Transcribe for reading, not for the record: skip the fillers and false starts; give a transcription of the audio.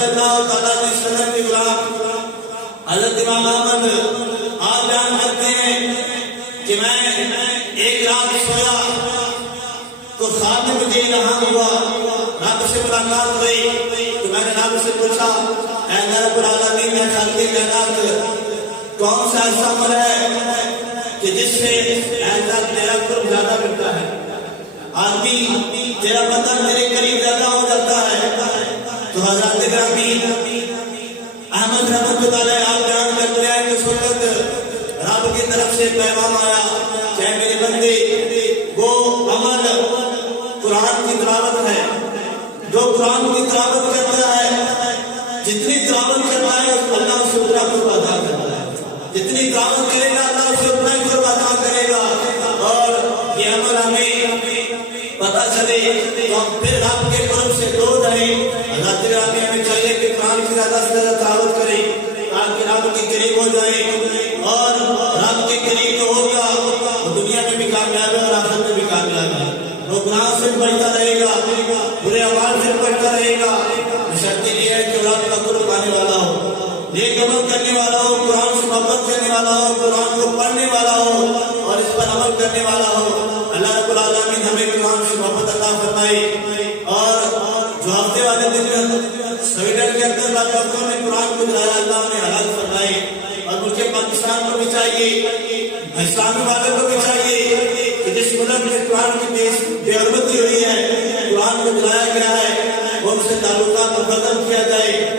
صلی اللہ تعالیٰ علیہ وسلم کے غلام حضرت امام احمد آپ بیان کرتے ہیں کہ میں ایک رات سویا تو خواب میں مجھے الہام ہوا، رب سے ملاقات ہوئی تو میں نے رب سے پوچھا اے اللہ رب العالمین میں خالق کائنات کون سا ایسا عمل ہے کہ جس سے اے اللہ تیرا قرب زیادہ ملتا ہے، آدمی تیرا بندہ میرے قریب زیادہ ہو جاتا ہے؟ تو حضرت گرامی احمد رحمت اللہ علیہ آپ بیان کرتے ہیں کہ اس وقت رب کی طرف سے پیغام آیا کہ اے میرے بندے وہ عمل قرآن کی تلاوت ہے، جو قرآن کی تلاوت کرتا ہے جتنی تلاوت کرتا ہے اللہ اس سے اتنا قرب ادا کرتا ہے، جتنی تلاوت کرے گا اللہ اس سے اتنا قرب ادا کرے گا، اور یہ عمل ہمیں پتہ چلے تو ہم پھر رب کے قرب سے دور رہیں۔ حضرت گرامی ہمیں چاہیے کہ قرآن کی زیادہ سے زیادہ تلاوت کریں تاکہ رب کے قریب ہو جائیں، اور رب کے قریب تو ہوگا وہ دنیا میں بھی کامیاب ہے اور آخرت میں بھی کامیاب ہے، وہ گناہ سے بچتا رہے گا، برے اعمال سے بچتا رہے گا۔ شرط یہ ہے کہ رب کا قرب پانے والا ہو، نیک عمل کرنے والا ہو، قرآن سے محبت کرنے والا ہو، قرآن کو پڑھنے والا ہو اور اس پر عمل کرنے والا ہو۔ اللہ رب العالمین ہمیں قرآن سے محبت عطا فرمائے، اور جو ہفتے والے دن سویڈن کے اندر لوگوں نے قرآن کو جلایا اللہ نے حلال فرمائے، اور ملک پاکستان کو بھی چاہیے، اسلامی والوں کو بھی چاہیے کہ جس ملک میں قرآن کی بے حرمتی ہوئی ہے، قرآن کو جلایا گیا ہے، وہ ان سے تعلقات کو ختم کیا جائے۔